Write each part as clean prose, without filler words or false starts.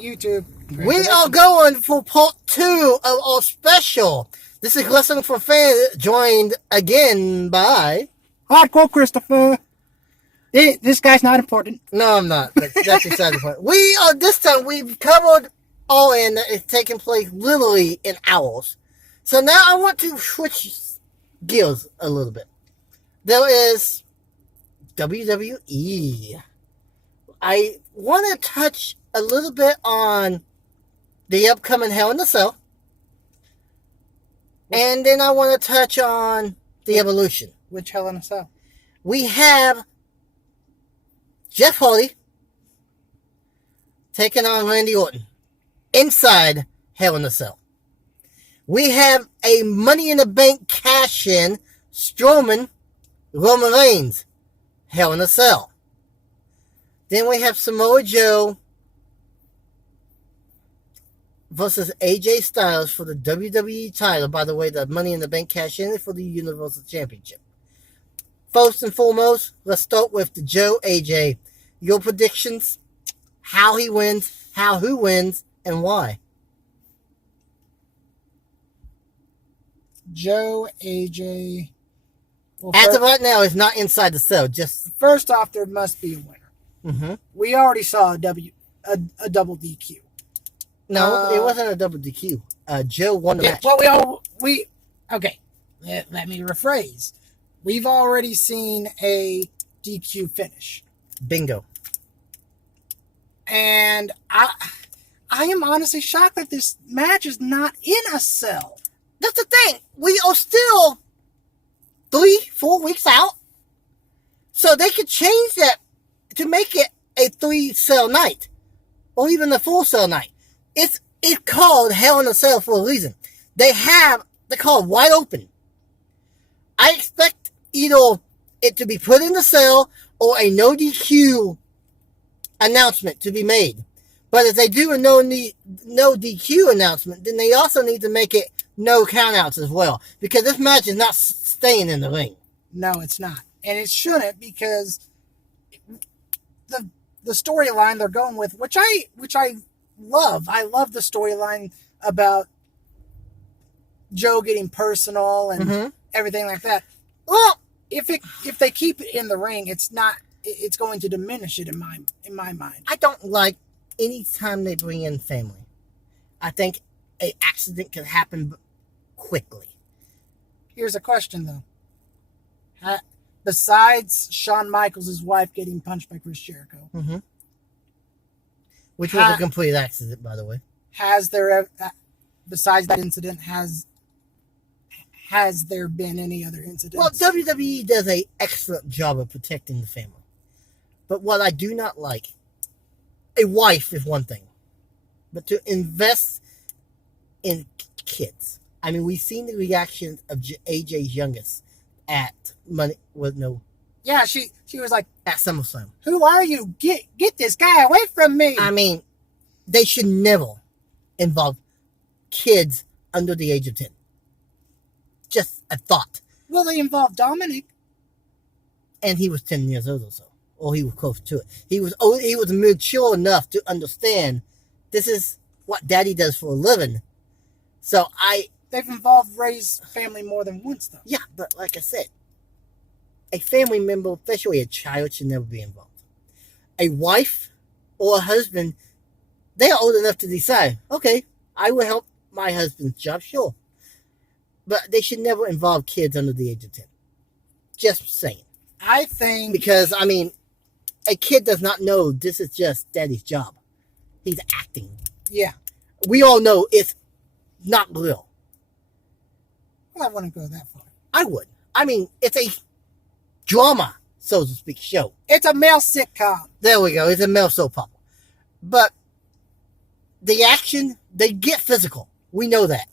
YouTube. We are going for part 2 of our special. This is Wrestling for Fans, joined again by Hardcore Christopher. This guy's not important. No, I'm not. That's beside the point. This time we've covered all in that is taking place literally in hours. So now I want to switch gears a little bit. There is WWE. I want to touch a little bit on the upcoming Hell in a Cell. And then I want to touch on the Evolution. Which Hell in a Cell? We have Jeff Hardy taking on Randy Orton inside Hell in a Cell. We have a Money in the Bank cash-in, Strowman, Roman Reigns, Hell in a Cell. Then we have Samoa Joe versus AJ Styles for the WWE title. By the way, the Money in the Bank cash-in is for the Universal Championship. First and foremost, let's start with the Joe AJ. Your predictions, how he wins, who wins, and why. Joe AJ. Well, as of right now, it's not inside the cell. Just first off, there must be a winner. Mm-hmm. We already saw a double DQ. No, it wasn't a double DQ. Joe won the match. Well, okay. Let me rephrase. We've already seen a DQ finish. Bingo. And I am honestly shocked that this match is not in a cell. That's the thing. We are still 3-4 weeks out. So they could change that to make it a 3-cell night. Or even a 4-cell night. It's called Hell in a Cell for a reason. They call it wide open. I expect either it to be put in the cell or a no DQ announcement to be made. But if they do a no DQ announcement, then they also need to make it no countouts as well. Because this match is not staying in the ring. No, it's not. And it shouldn't, because the storyline they're going with, which I love. I love the storyline about Joe getting personal and everything like that. Well, if they keep it in the ring, it's going to diminish it in my mind. I don't like any time they bring in family. I think an accident can happen quickly. Here's a question though. Besides Shawn Michaels' wife getting punched by Chris Jericho, which was a complete accident, by the way. Has there, besides that incident, has there been any other incidents? Well, WWE does an excellent job of protecting the family. But what I do not like, a wife is one thing, but to invest in kids. I mean, we've seen the reactions of AJ's youngest at Money with no. Yeah, she was like at SummerSlam. Who are you? Get this guy away from me! I mean, they should never involve kids under the age of 10. Just a thought. Well, they involved Dominic, and he was 10 years old or so, or he was close to it. He was mature enough to understand this is what Daddy does for a living. So they've involved Ray's family more than once, though. Yeah, but like I said, a family member, especially a child, should never be involved. A wife or a husband, they are old enough to decide, okay, I will help my husband's job, sure. But they should never involve kids under the age of 10. Just saying. I think... Because, I mean, a kid does not know this is just Daddy's job. He's acting. Yeah. We all know it's not real. Well, I wouldn't go that far. I would. I mean, it's a drama, so to speak, show. It's a male sitcom. There we go. It's a male soap opera. But the action, they get physical. We know that.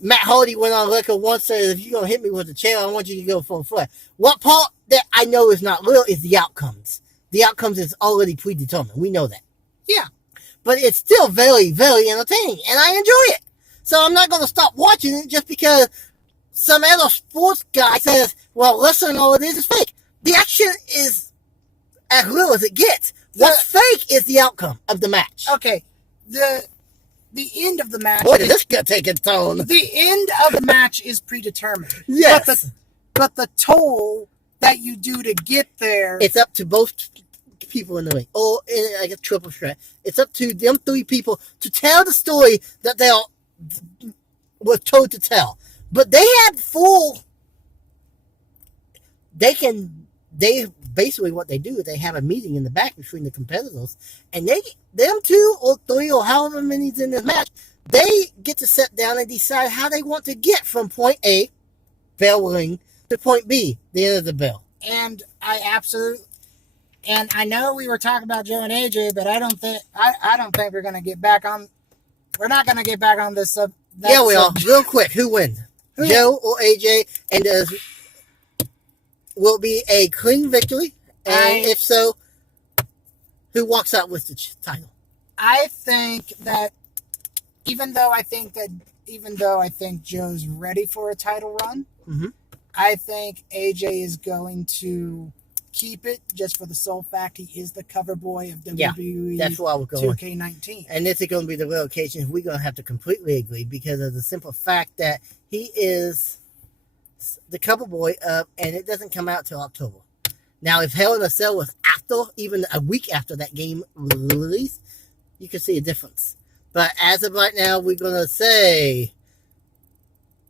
Matt Hardy went on record once, said, if you're going to hit me with a chair, I want you to go full flat. What part that I know is not real is the outcomes. The outcomes is already predetermined. We know that. Yeah. But it's still very, very entertaining, and I enjoy it. So I'm not going to stop watching it just because some other sports guy says, well, listen, all it is fake. The action is as real as it gets. What's fake is the outcome of the match. Okay, the end of the match. Boy, did this get taken tone. The end of the match is predetermined. Yes. But the toll that you do to get there, It's up to both people in the ring. Or, I guess, triple threat. It's up to them three people to tell the story that they were told to tell. But they had full... They basically what they do is they have a meeting in the back between the competitors, and them two or three or however many's in this match, they get to sit down and decide how they want to get from point A, bell ring, to point B, the end of the bell. and I know we were talking about Joe and AJ, but I don't think we're gonna get back on. We're not gonna get back on this. Yeah, we are. Real quick, who wins? Joe or AJ? And will it be a clean victory? And if so, who walks out with the title? I think that even though I think Joe's ready for a title run, I think AJ is going to keep it just for the sole fact he is the cover boy of WWE. That's why we're going 2K19. And this is going to be the real occasion we're going to have to completely agree because of the simple fact that he is the cover boy and it doesn't come out till October. Now, if Hell in a Cell was after, even a week after that game release, you can see a difference. But as of right now, we're going to say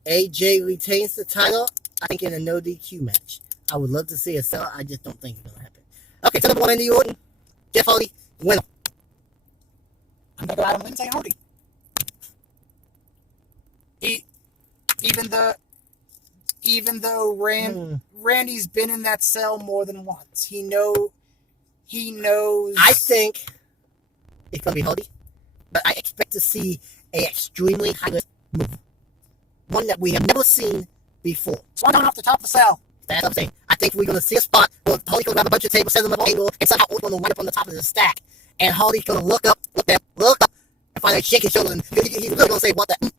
AJ retains the title, I think, in a no DQ match. I would love to see a sell. I just don't think it's going to happen. Okay, so number one, Randy Orton. Jeff Hardy, winner. I'm going to go out on Wednesday, Hardy. Even though Randy's been in that cell more than once, he knows. I think it's going to be Hardy, but I expect to see an extremely high move, one that we have never seen before. Swung off the top of the cell. That's what I'm saying. I think we're going to see a spot where Hardy's going to grab a bunch of tables, set them up on angle, and somehow Orton's going to wind up on the top of the stack. And Hardy's going to look up, and finally shake his shoulder, and he's really going to say, what the,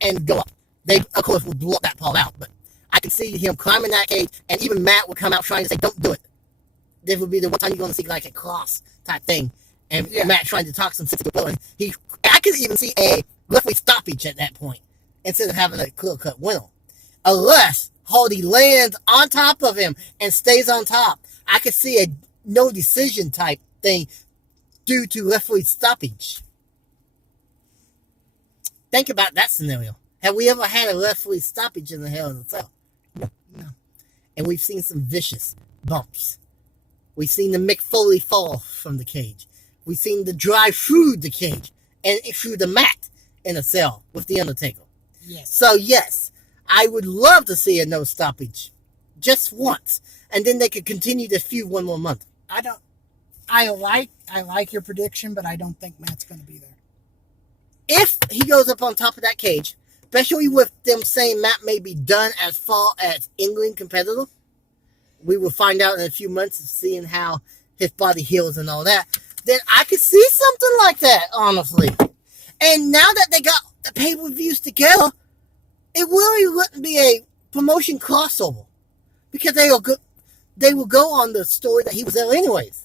and go up. They, of course, will block that part out, but I can see him climbing that cage, and even Matt would come out trying to say, don't do it. This would be the one time you're going to see like a cross type thing, and Matt trying to talk some sense to the and I could even see a referee stoppage at that point, instead of having a clear-cut winner. Unless Hardy lands on top of him and stays on top, I could see a no decision type thing due to referee stoppage. Think about that scenario. Have we ever had a referee stoppage in the Hell in a Cell? No. And we've seen some vicious bumps. We've seen the Mick Foley fall from the cage. We've seen the drive through the cage and through the mat in a cell with The Undertaker. Yes. So, yes, I would love to see a no stoppage just once. And then they could continue this feud one more month. I like your prediction, but I don't think Matt's going to be there. If he goes up on top of that cage, especially with them saying Matt may be done as far as England competitor, we will find out in a few months of seeing how his body heals and all that, then I could see something like that, honestly. And now that they got the pay-per-views together, it really wouldn't be a promotion crossover. Because they will go on the story that he was there anyways.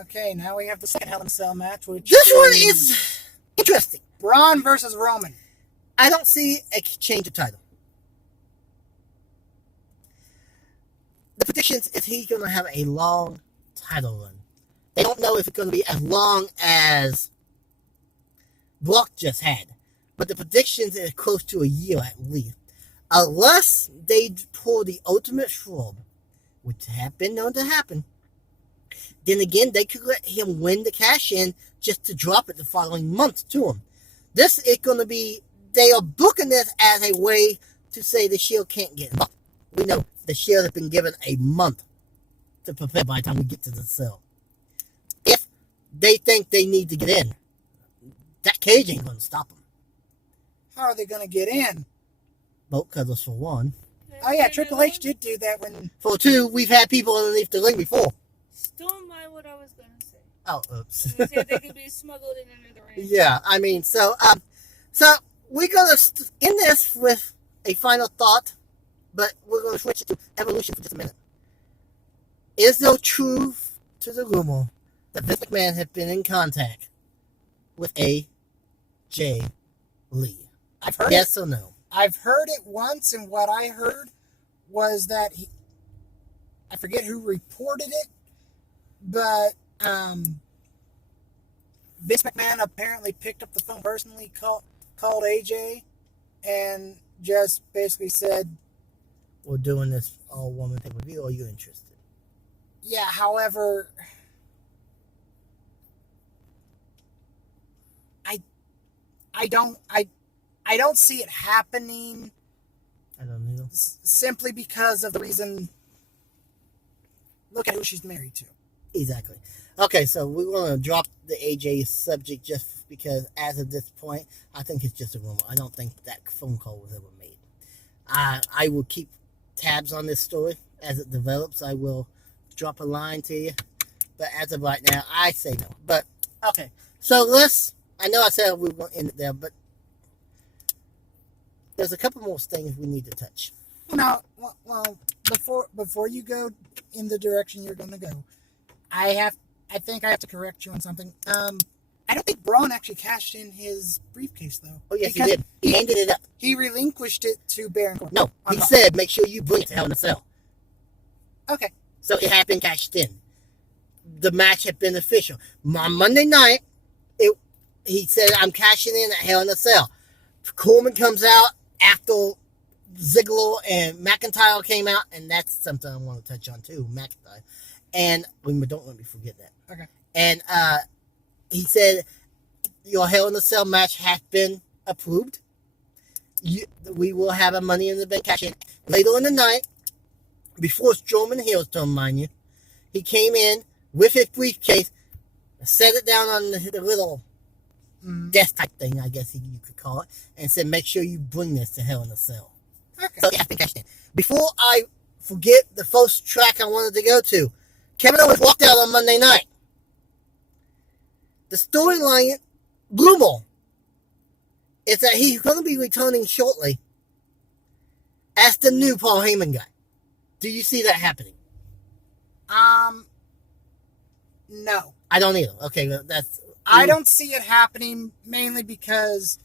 Okay, now we have the second Hell in a Cell match, which this one is interesting. Braun versus Roman. I don't see a change of title. The predictions is he's going to have a long title run. They don't know if it's going to be as long as Brock just had. But the predictions is close to a year at least. Unless they pull the ultimate shrub, which have been known to happen, then again, they could let him win the cash-in just to drop it the following month to him. This is going to be, they are booking this as a way to say the Shield can't get involved. We know the Shield has been given a month to prepare by the time we get to the cell. If they think they need to get in, that cage ain't going to stop them. How are they going to get in? Boat cutters for one. Oh yeah, Triple H did do that when... For two, we've had people underneath the ring before. Don't mind what I was going to say. Oh, oops. I said they could be smuggled in under the ring. Yeah, I mean, so we're going to end this with a final thought, but we're going to switch it to Evolution for just a minute. Is there truth to the rumor that Vince McMahon has been in contact with AJ Lee? I've heard Yes or no? I've heard it once, and what I heard was that I forget who reported it, but Vince McMahon apparently picked up the phone personally, called AJ, and just basically said, We're doing this all-woman pay-per-view. Are you interested? yeah, however, I don't see it happening I don't know. simply because of the reason. Look at who she's married to. Exactly. Okay, so we're going to drop the AJ subject just because, as of this point, I think it's just a rumor. I don't think that phone call was ever made. I will keep tabs on this story as it develops. I will drop a line to you, but as of right now, I say no. But okay, so I know I said we won't end it there, but there's a couple more things we need to touch. Now, well, before you go in the direction you're going to go, I think I have to correct you on something. I don't think Braun actually cashed in his briefcase, though. Oh, yes, he did. He handed it up. He relinquished it to Baron Corbin. No, he said, make sure you bring it to Hell in a Cell. Okay. So it had been cashed in. The match had been official. On Monday night, he said, I'm cashing in at Hell in a Cell. Coleman comes out after Ziggler and McIntyre came out, and that's something I want to touch on too, McIntyre. And don't let me forget that. Okay. And he said, your Hell in a Cell match has been approved. We will have a Money in the Bank cash in. Later in the night, before Strowman Hill's turn, mind you, he came in with his briefcase, set it down on the little desk type thing, I guess you could call it, and said, make sure you bring this to Hell in a Cell. Okay. So it has been cashed in. Before I forget the first track I wanted to go to, Kevin Owens walked out on Monday night. The storyline, Blue Ball, is that he's going to be returning shortly as the new Paul Heyman guy. Do you see that happening? No. I don't either. Okay, well, that's... I don't see it happening mainly because...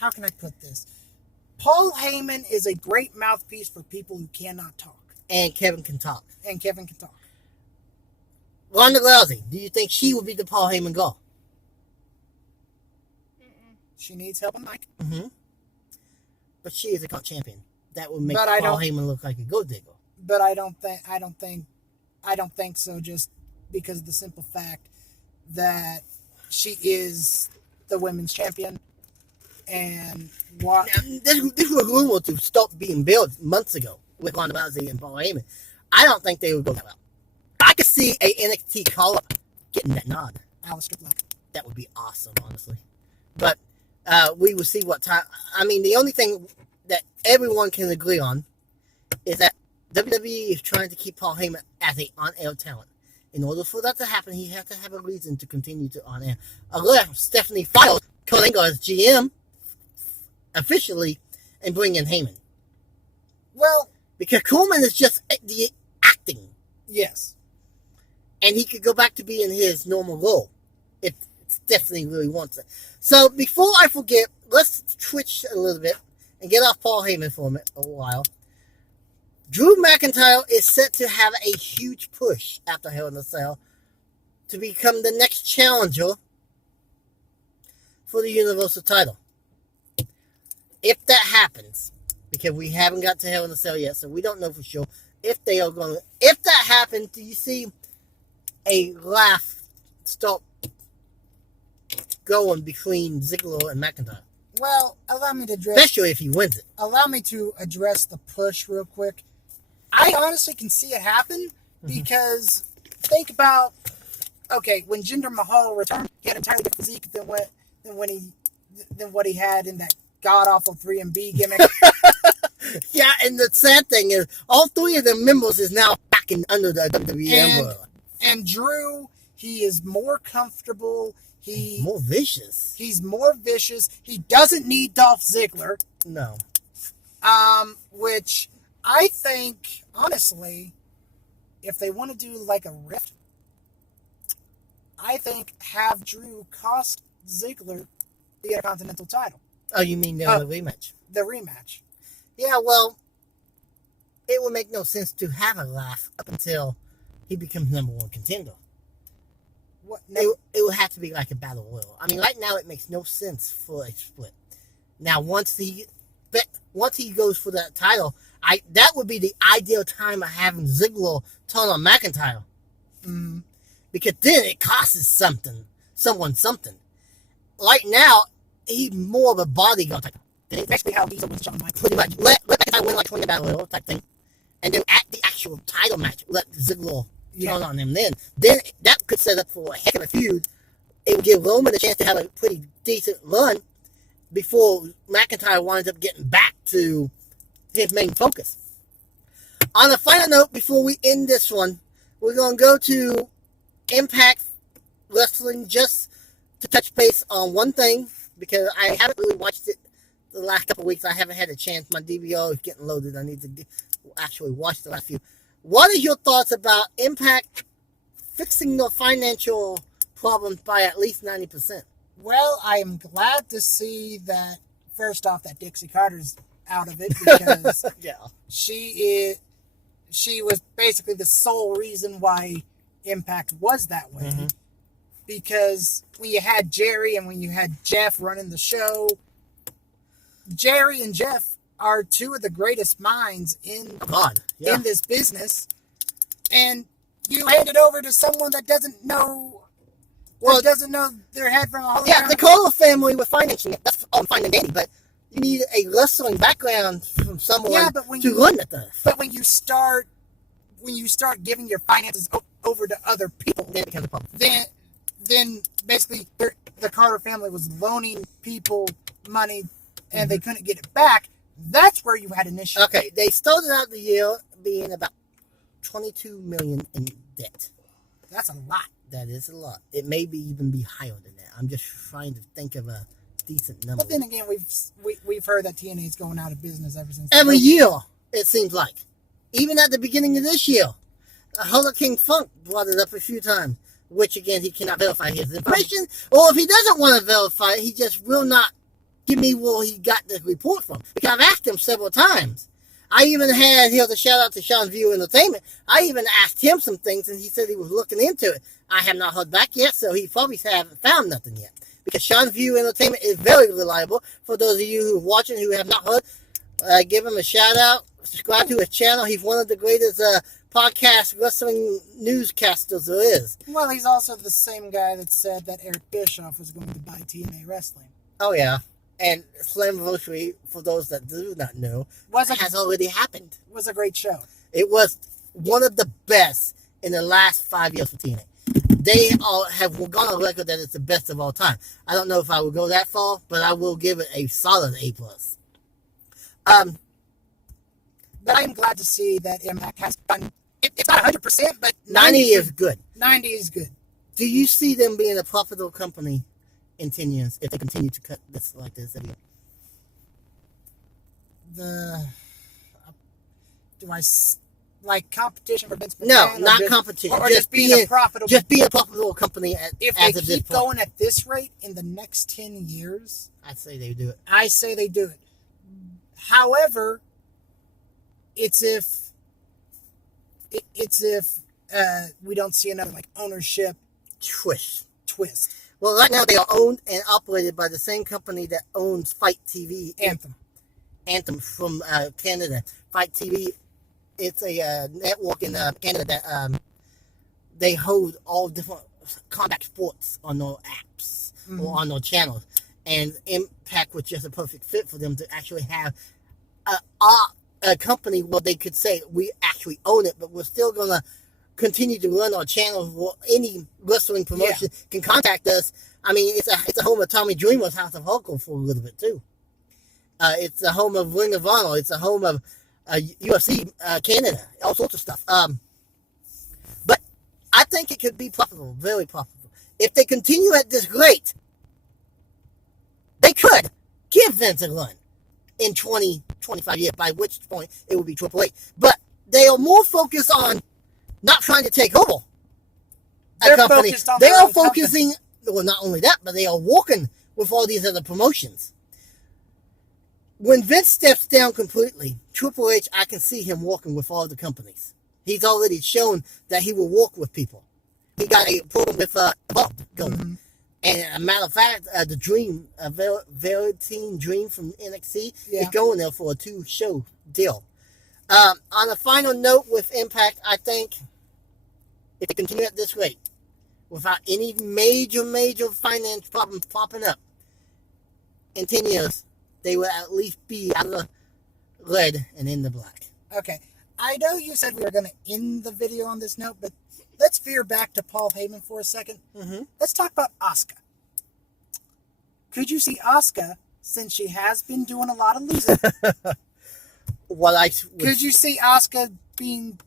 How can I put this? Paul Heyman is a great mouthpiece for people who cannot talk. And Kevin can talk. And Kevin can talk. Ronda Rousey, do you think she would be the Paul Heyman girl? She needs help on the mic. Mm-hmm. But she is a current champion. That would make But Paul Heyman look like a gold digger. But I don't think so, just because of the simple fact that she is the women's champion. And what this was rumored to stop being built months ago with Ronda Rousey and Paul Heyman. I don't think they would go that well. I could see a NXT call-up getting that nod. Aleister Black. That would be awesome, honestly. But we will see what time. I mean, the only thing that everyone can agree on is that WWE is trying to keep Paul Heyman as an on-air talent. In order for that to happen, he has to have a reason to continue to on-air. Unless Stephanie files Kurt Angle as GM officially and bring in Heyman. Well, because Coleman is just the acting. Yes. And he could go back to being his normal role if Stephanie really wants it. So before I forget, let's switch a little bit and get off Paul Heyman for a while. Drew McIntyre is set to have a huge push after Hell in a Cell to become the next challenger for the Universal title. If that happens, because we haven't got to Hell in a Cell yet, so we don't know for sure if they are going to. If that happens, do you see a laugh start going between Ziggler and McIntyre? Well, allow me to address. Especially if he wins it. Allow me to address the push real quick. I honestly can see it happen because think about, okay, when Jinder Mahal returned, he had an entirely different physique than what he had in that god-awful 3MB gimmick. Yeah, and the sad thing is, all three of the members is now back under the WWE umbrella. And Drew, he is more comfortable. More vicious. He's more vicious. He doesn't need Dolph Ziggler. No. Which I think, honestly, if they want to do like a rift, I think, have Drew cost Ziggler the Intercontinental title. Oh, you mean the rematch? The rematch. Yeah, well, it would make no sense to have a laugh up until he becomes number one contender. What? It would have to be like a battle royal. I mean, right now it makes no sense for a split. Now, once he goes for that title, that would be the ideal time of having Ziggler turn on McIntyre. Mm-hmm. Because then it costs someone something. Right now, he's more of a bodyguard type. Basically how Diesel was Shawn Michaels. Pretty much. Let McIntyre win like 20 battle royal type thing. And then at the actual title match, let Ziggler turn on him then. Then that could set up for a heck of a feud. It would give Roman a chance to have a pretty decent run before McIntyre winds up getting back to his main focus. On a final note, before we end this one, we're going to go to Impact Wrestling just to touch base on one thing, because I haven't really watched it the last couple of weeks. I haven't had a chance. My DVR is getting loaded. I need to actually watch the last few. What are your thoughts about Impact fixing the financial problems by at least 90%? Well, I am glad to see that, first off, that Dixie Carter's out of it, because Yeah. she was basically the sole reason why Impact was that way. Mm-hmm. Because when you had Jerry and when you had Jeff running the show, Jerry and Jeff are two of the greatest minds in this business, and you hand it over to someone that doesn't know their head from a hole. Yeah, the Kohler family was financing it. That's all fine and dandy, but you need a wrestling background from someone to run the thing. But when you start giving your finances over to other people, Then it becomes a problem. then basically the Carter family was loaning people money and they couldn't get it back. That's where you had an issue. Okay, they started out the year being about $22 million in debt. That's a lot. That is a lot. It may even be higher than that. I'm just trying to think of a decent number. But then again, we've heard that TNA is going out of business ever since. Every year, it seems like. Even at the beginning of this year, Hurricane Funk brought it up a few times, which again, he cannot verify his information, or if he doesn't want to verify it, he just will not give me where he got the report from. Because I've asked him several times. I even had, here's a shout out to Sean View Entertainment, I even asked him some things and he said he was looking into it. I have not heard back yet, so he probably haven't found nothing yet. Because Sean View Entertainment is very reliable. For those of you who are watching who have not heard, give him a shout out. Subscribe to his channel. He's one of the greatest podcast wrestling newscasters there is. Well, he's also the same guy that said that Eric Bischoff was going to buy TNA Wrestling. Oh, yeah. And Slammiversary, for those that do not know, has already happened. Was a great show. It was one of the best in the last 5 years for TNA. They all have gone on record that it's the best of all time. I don't know if I would go that far, but I will give it a solid A+. But I'm glad to see that Impact has done. It's not 100%, but 90 is good. 90 is good. Do you see them being a profitable company in 10 years if they continue to cut this like this every year? Do I like competition for Vince McMahon? No, not competition. Or just being a profitable. Just be a profitable company if as they of this keep point. going at this rate in the next 10 years, I'd say they do it. I say they do it. However, it's if we don't see another like ownership twist. Well, right now they are owned and operated by the same company that owns Fight TV. Anthem from Canada. Fight TV, it's a network in Canada that they hold all different combat sports on their apps or on their channels. And Impact was just a perfect fit for them to actually have a company where they could say, we actually own it, but we're still going to continue to run our channels where any wrestling promotion can contact us. I mean, it's a home of Tommy Dreamer's House of Hardcore for a little bit, too. It's a home of Ring of Honor. It's a home of UFC Canada, all sorts of stuff. But I think it could be profitable, very profitable. If they continue at this rate, they could give Vince a run in 20, 25 years, by which point it will be Triple H. But they are more focused on not trying to take over They're company. focused on They their are own company. focusing, well, not only that, but they are working with all these other promotions. When Vince steps down completely, Triple H, I can see him working with all the companies. He's already shown that he will work with people. He got a program with Bob going. Mm-hmm. And a matter of fact, the Dream, Velveteen Dream from NXT, Yeah. is going there for a 2-show deal. On a final note with Impact, I think if they continue at this rate, without any major finance problems popping up, in 10 years, they will at least be out of the red and in the black. Okay. I know you said we were going to end the video on this note, but let's veer back to Paul Heyman for a second. Mm-hmm. Let's talk about Asuka. Could you see Asuka, since she has been doing a lot of losing, could you see Asuka being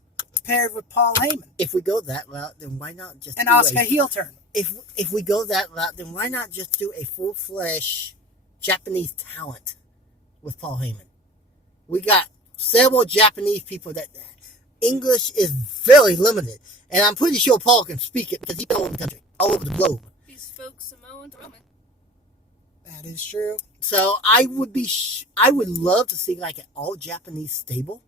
paired with Paul Heyman? If we go that route, then why not just And do Asuka heel turn? If we go that route, then why not just do a full-fledged Japanese talent with Paul Heyman? We got several Japanese people that English is very limited, and I'm pretty sure Paul can speak it because he's all over the country, all over the globe. He spoke Samoan to Roman. That is true. So I would love to see like an all Japanese stable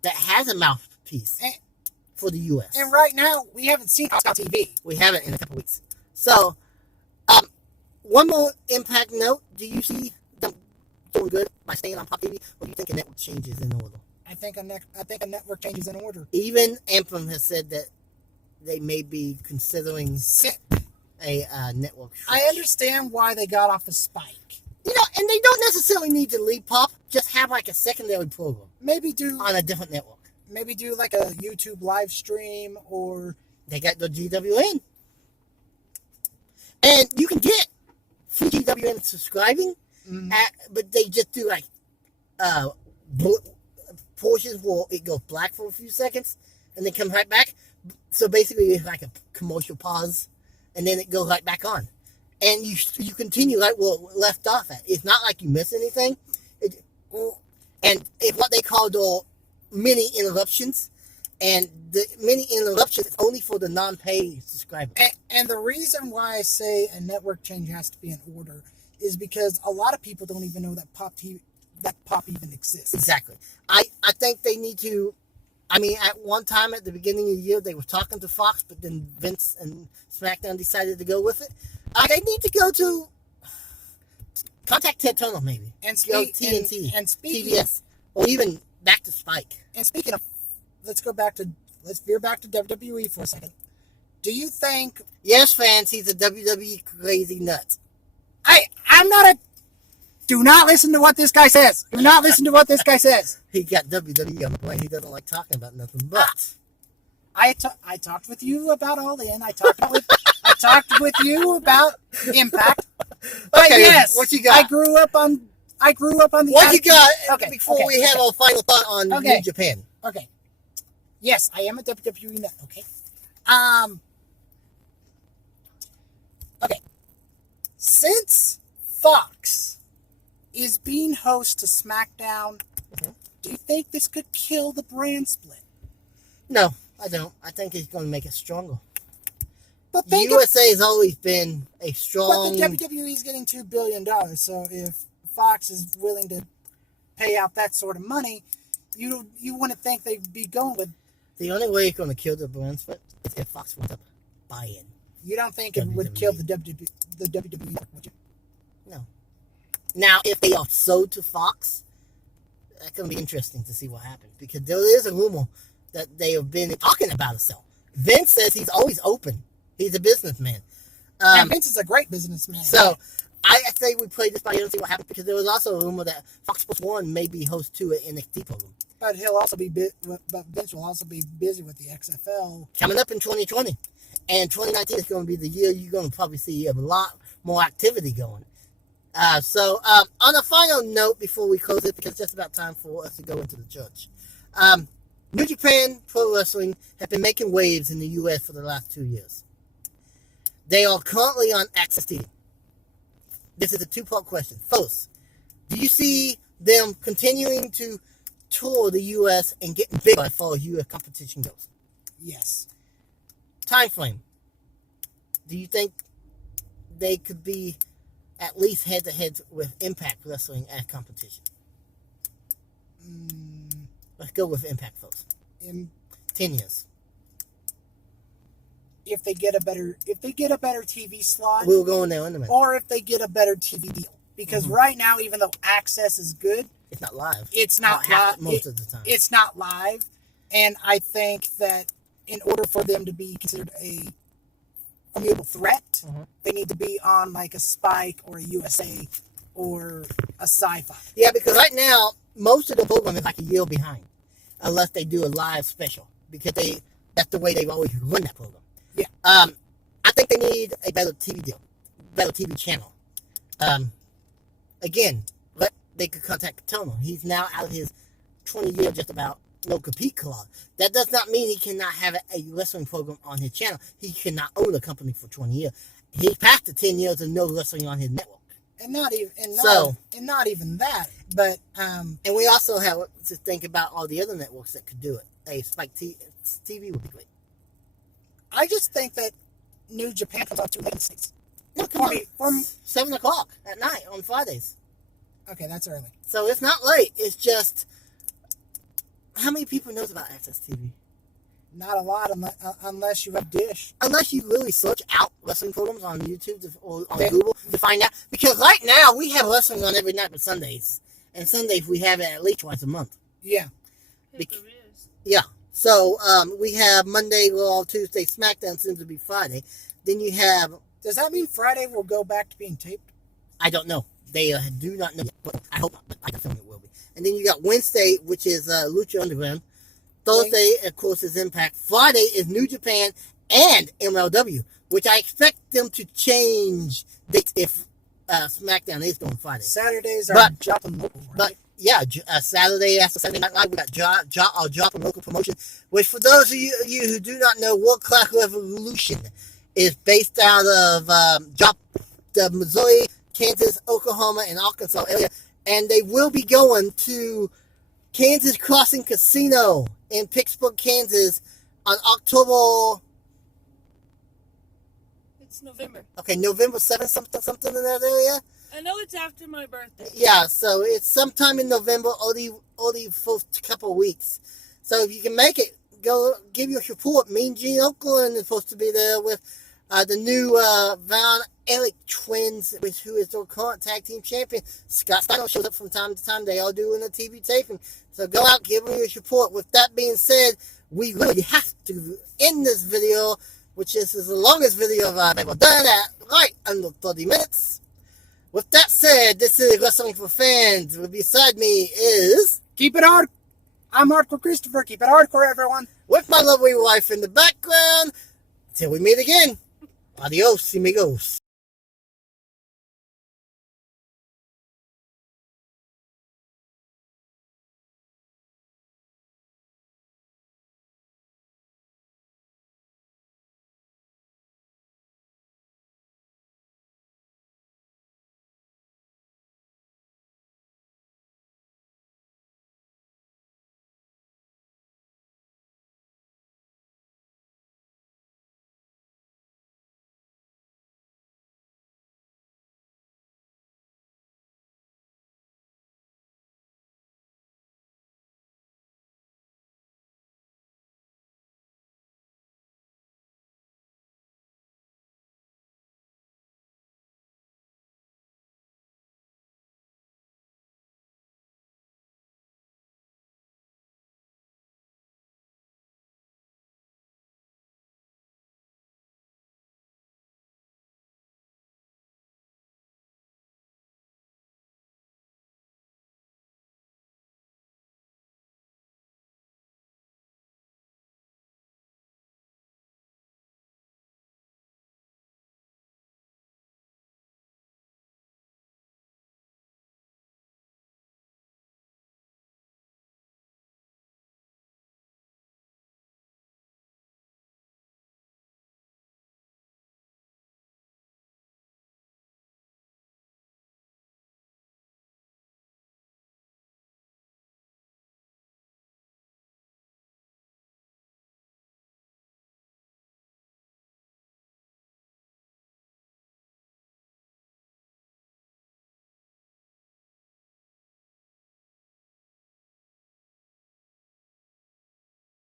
that has a mouthpiece for the U.S. And right now, we haven't seen Asuka on TV. We haven't in a couple weeks. So, one more Impact note: do you see them doing good by staying on Pop TV, or do you think a network change is in order? I think a network change is in order. Even Anthem has said that they may be considering a network switch. I understand why they got off of Spike. You know, and they don't necessarily need to leave Pop. Just have like a secondary program Maybe do on a different network. like a YouTube live stream, or They got the GWN, and you can get free GWN subscribing, but they just do like portions where it goes black for a few seconds and then comes right back. So basically, it's like a commercial pause, and then it goes right back on, and you continue like where it left off at. It's not like you miss anything, and it's what they call the mini interruptions, and the mini interruptions is only for the non-pay subscribers. and the reason why I say a network change has to be in order is because a lot of people don't even know that Pop even exists. Exactly. I think they need to. I mean, at one time at the beginning of the year, they were talking to Fox, but then Vince and SmackDown decided to go with it. They need to go to contact Ted Turner, maybe, And go TNT and speaking TBS, or even back to Spike. And speaking of, let's veer back to WWE for a second. Do you think Yes, fans, he's a WWE crazy nut. I'm not a? Do not listen to what this guy says. Do not listen to what this guy says. He got WWE on the plane. He doesn't like talking about nothing but. I talked with you about All In. I talked with you about Impact. But Okay, yes, what you got? I grew up on the. What you got before we have okay. our final thought on New Japan? Okay. Yes, I am a WWE nut. Okay. Okay. Since Fox is being host to SmackDown, do you think this could kill the brand split? No, I don't. I think he's going to make it stronger. But The USA has always been a strong. But the WWE is getting $2 billion, so if Fox is willing to pay out that sort of money, you wouldn't think they'd be going with. The only way it's going to kill the brand split is if Fox wants to buy in. You don't think it would kill the WWE, would you? No. Now, if they are sold to Fox, that's going to be interesting to see what happens, because there is a rumor that they have been talking about a sell. Vince says he's always open. He's a businessman. And Vince is a great businessman. So, I say we play this by ear and see what happens, because there was also a rumor that Fox Sports 1 may be host to an NXT program. But he'll also but Vince will also be busy with the XFL. Coming up in 2020. And 2019 is going to be the year you're going to probably see a lot more activity going. So, on a final note, before we close it, because it's just about time for us to go into the church. New Japan Pro Wrestling have been making waves in the U.S. for the last 2 years. They are currently on Access TV. This is a two-part question. First, do you see them continuing to tour the U.S. and getting bigger as far as U.S. competition goes? Yes. Time frame. do you think they could be at least head-to-head with Impact Wrestling as competition? Let's go with Impact, folks. In 10 years. if they get a better TV slot, We'll go in there in a minute. or if they get a better TV deal. Because right now, even though access is good, It's not live. it's not live. Most of the time. It's not live, and I think that in order for them to be considered a formidable threat, they need to be on like a Spike or a USA or a Sci-Fi. Yeah, because right now, most of the program is like a year behind. Unless they do a live special. Because that's the way they've always run that program. Yeah. I think they need a better TV deal. Better TV channel. Again, they could contact Tono. He's now out of his 20-year just about no compete clause. That does not mean he cannot have a wrestling program on his channel. He cannot own a company for 20 years. He's past the 10 years of no wrestling on his network. And not even not even that, but And we also have to think about all the other networks that could do it. A Spike TV would be great. I just think that New Japan comes out too late in the States. No, come on. From 7 o'clock at night on Fridays. Okay, that's early. So it's not late. It's just, how many people knows about Access TV? Not a lot unless you have Dish. Unless you really search out wrestling programs on YouTube or on Google to find out. Because right now, we have wrestling on every night but Sundays. And Sundays, we have it at least twice a month. Yeah. If there is. Yeah. So, we have Monday, Raw, Tuesday, SmackDown, seems to be Friday. Then you have, Does that mean Friday will go back to being taped? I don't know. They do not know yet, but I hope not. But I assume it will be. And then you got Wednesday, which is Lucha Underground. Thursday, of course, is Impact. Friday is New Japan and MLW, which I expect them to change dates if SmackDown is going Friday. Saturdays are But- dropping local, right? But yeah, Saturday after Saturday Night Live, we got Drop and Local Promotion, which for those of you who do not know, World Class Revolution is based out of the Missouri, Kansas, Oklahoma, and Arkansas area, and they will be going to Kansas Crossing Casino in Pittsburgh, Kansas on October, It's November. November 7th, something in that area. I know it's after my birthday. Yeah, so it's sometime in November or the first couple of weeks. So if you can make it, go give your support. Me and Gene Oakland is supposed to be there with the new Von Erich twins, who is their current tag team champion. Scott Steiner shows up from time to time. They all doing a TV taping. So go out, give them your support. With that being said, we really have to end this video, which is the longest video I've ever done at right under 30 minutes. With that said, this is Wrestling for Fans. Beside me is, Keep it hard. I'm Hardcore Christopher. Keep it hardcore, everyone. with my lovely wife in the background. Till we meet again. Adios, amigos.